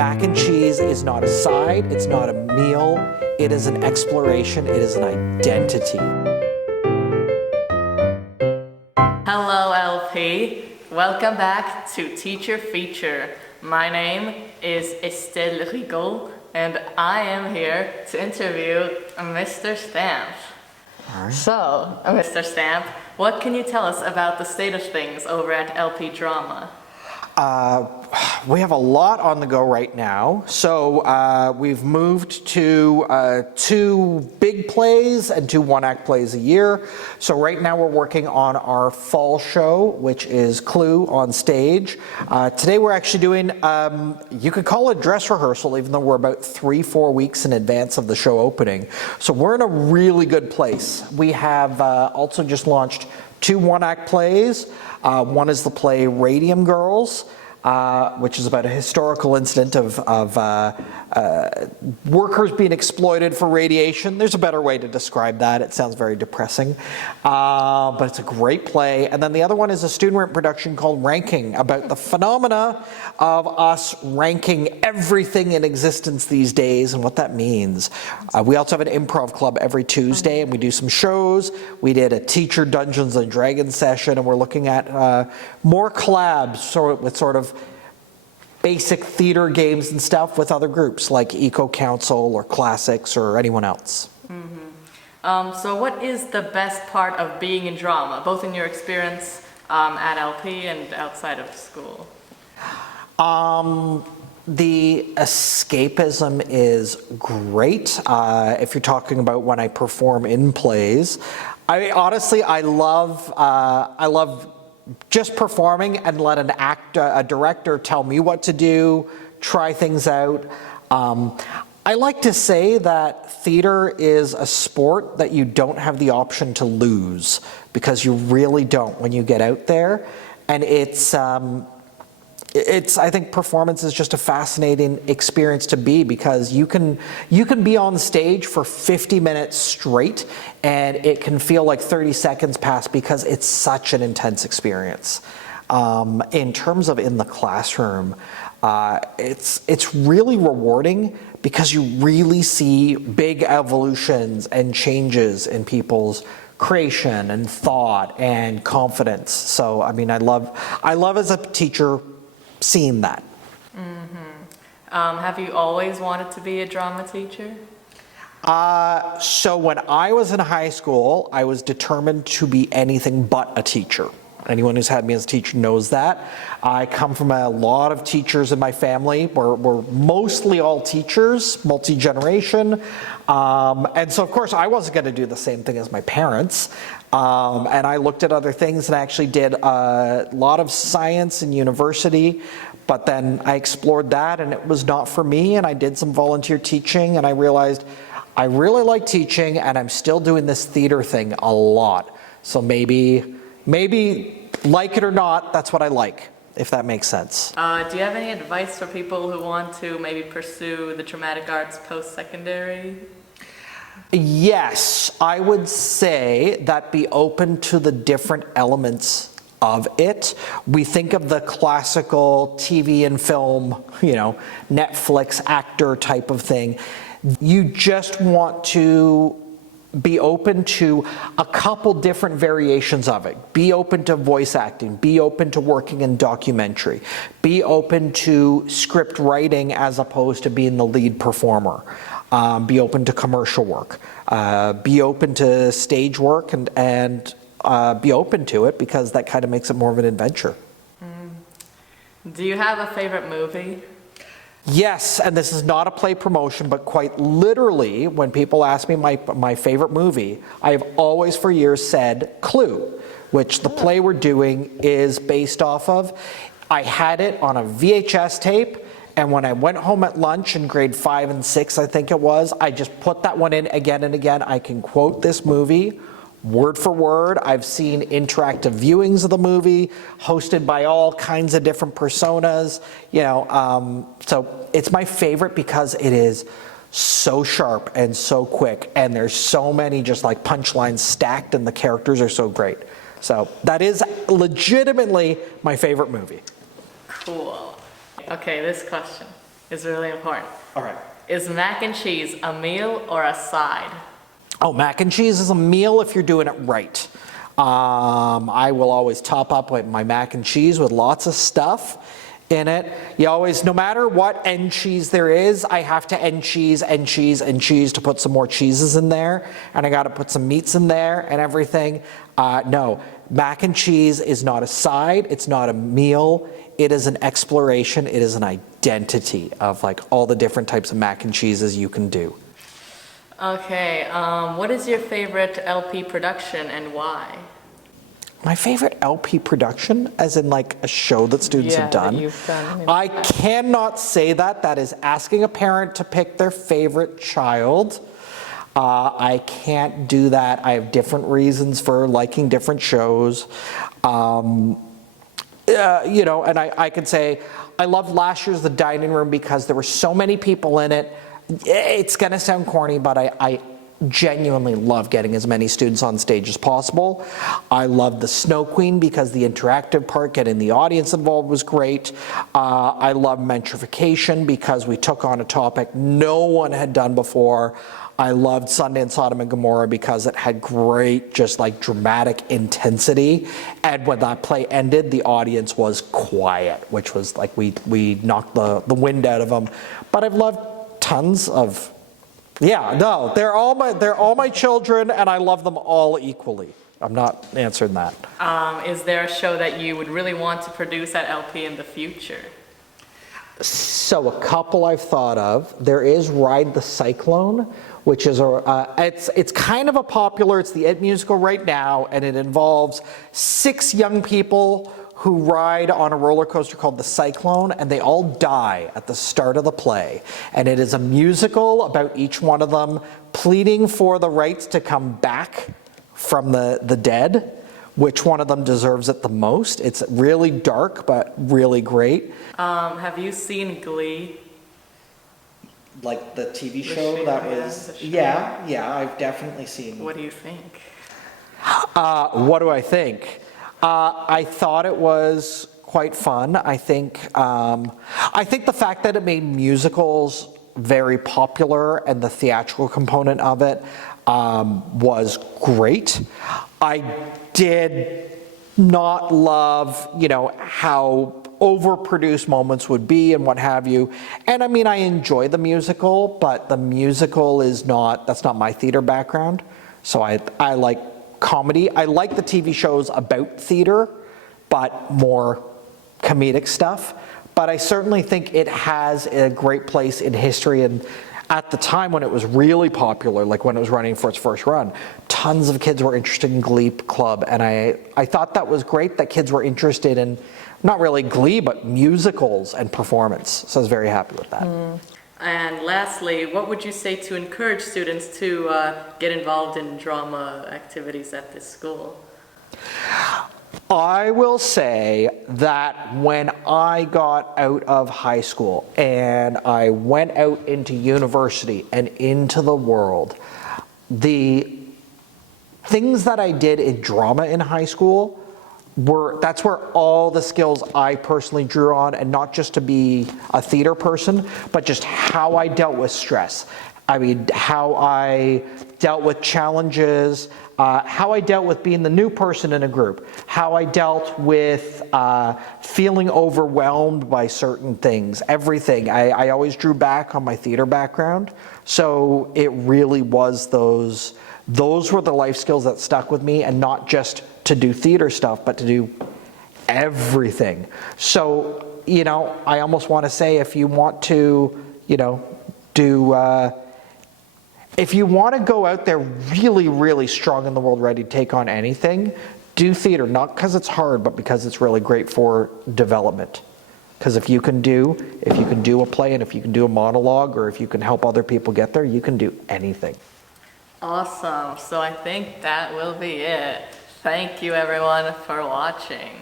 mac and cheese is not a side, it's not a meal, it is an exploration, it is an identity. Hello LP, welcome back to Teacher Feature. My name is Estelle Rigaud and I am here to interview Mr. Stamp. Right. So, Mr. Stamp, what can you tell us about the state of things over at LP Drama? We have a lot on the go right now. So we've moved to 2 big plays and 2 one-act plays a year. So right now we're working on our fall show, which is Clue on stage. Today we're actually doing, you could call it dress rehearsal, even though we're about 3-4 weeks in advance of the show opening. So we're in a really good place. We have also just launched 2 one-act plays. One is the play Radium Girls, which is about a historical incident of workers being exploited for radiation. There's a better way to describe that. It sounds very depressing, but it's a great play. And then the other one is a student production called Ranking, about the phenomena of us ranking everything in existence these days and what that means. We also have an improv club every Tuesday, and we do some shows. We did a teacher Dungeons and Dragons session, and we're looking at more collabs with sort of basic theater games and stuff with other groups like Eco Council or Classics or anyone else. Mm-hmm. So what is the best part of being in drama, both in your experience at LP and outside of school? The escapism is great. If you're talking about when I perform in plays, I love just performing and let a director tell me what to do, try things out. I like to say that theater is a sport that you don't have the option to lose, because you really don't when you get out there. And I think performance is just a fascinating experience to be, because you can be on stage for 50 minutes straight and it can feel like 30 seconds pass because it's such an intense experience. In terms of in the classroom, it's really rewarding because you really see big evolutions and changes in people's creation and thought and confidence. So I mean, I love as a teacher seeing that. Mm-hmm. Have you always wanted to be a drama teacher? So when I was in high school, I was determined to be anything but a teacher. Anyone who's had me as a teacher knows that. I come from a lot of teachers in my family. We're mostly all teachers, multi-generation. And so of course I wasn't going to do the same thing as my parents. And I looked at other things and actually did a lot of science in university, but then I explored that and it was not for me, and I did some volunteer teaching and I realized I really like teaching and I'm still doing this theater thing a lot. So maybe like it or not, that's what I like, if that makes sense. Do you have any advice for people who want to maybe pursue the dramatic arts post-secondary? Yes, I would say that be open to the different elements of it. We think of the classical TV and film, Netflix actor type of thing. You just want to be open to a couple different variations of it. Be open to voice acting, be open to working in documentary, be open to script writing as opposed to being the lead performer. Be open to commercial work, be open to stage work, and be open to it, because that kind of makes it more of an adventure. Do you have a favorite movie? Yes, and this is not a play promotion, but quite literally, when people ask me my favorite movie, I have always for years said Clue, which the play we're doing is based off of. I had it on a VHS tape, and when I went home at lunch in grade 5 and 6, I think it was, I just put that one in again and again. I can quote this movie word for word. I've seen interactive viewings of the movie hosted by all kinds of different personas, so it's my favorite because it is so sharp and so quick, and there's so many just like punchlines stacked, and the characters are so great. So that is legitimately my favorite movie. Cool. Okay, this question. is really important. All right. Is mac and cheese a meal or a side? Oh, mac and cheese is a meal if you're doing it right. I will always top up with my mac and cheese with lots of stuff in it. You always, no matter what end cheese there is, I have to end cheese to put some more cheeses in there. And I got to put some meats in there and everything. No, mac and cheese is not a side. It's not a meal. It is an exploration. It is an identity of like all the different types of mac and cheeses you can do. Okay, what is your favorite LP production and why? My favorite LP production, as in like a show that students have done. That you've done. I cannot say that. That is asking a parent to pick their favorite child. I can't do that. I have different reasons for liking different shows. You know, and I could say I loved last year's The Dining Room because there were so many people in it. It's going to sound corny, but I genuinely love getting as many students on stage as possible. I love the Snow Queen because the interactive part, getting the audience involved was great. I love Mentrification because we took on a topic no one had done before. I loved Sundance Sodom and Gomorrah because it had great, just like dramatic intensity. And when that play ended, the audience was quiet, which was like we knocked the wind out of them. But I've loved tons of, yeah, no, they're all my children, and I love them all equally. I'm not answering that. Is there a show that you would really want to produce at LP in the future? So a couple I've thought of. There is Ride the Cyclone, which is it's kind of a popular. It's the It musical right now, and it involves 6 young people who ride on a roller coaster called the Cyclone, and they all die at the start of the play. And it is a musical about each one of them pleading for the rights to come back from the dead. Which one of them deserves it the most? It's really dark, but really great. Have you seen Glee? Like the TV show that yeah, was, the show. yeah, I've definitely seen. What do you think? What do I think? I thought it was quite fun. I think the fact that it made musicals very popular and the theatrical component of it was great. I did not love, how overproduced moments would be and what have you. And I mean, I enjoy the musical, but the musical that's not my theater background. So I like comedy. I like the TV shows about theater, but more comedic stuff. But I certainly think it has a great place in history. And at the time when it was really popular, like when it was running for its first run, tons of kids were interested in Glee Club. And I thought that was great that kids were interested in not really Glee, but musicals and performance. So I was very happy with that. And lastly, what would you say to encourage students to get involved in drama activities at this school? I will say that when I got out of high school and I went out into university and into the world, the things that I did in drama in high school that's where all the skills I personally drew on, and not just to be a theater person, but just how I dealt with stress. I mean, how I dealt with challenges, how I dealt with being the new person in a group, how I dealt with feeling overwhelmed by certain things, everything. I always drew back on my theater background. So it really was those were the life skills that stuck with me, and not just to do theater stuff, but to do everything. So, I almost want to say if you want to, if you want to go out there really, really strong in the world, ready to take on anything, do theater, not because it's hard, but because it's really great for development. Because if you can do a play, and if you can do a monologue, or if you can help other people get there, you can do anything. Awesome. So I think that will be it. Thank you everyone for watching.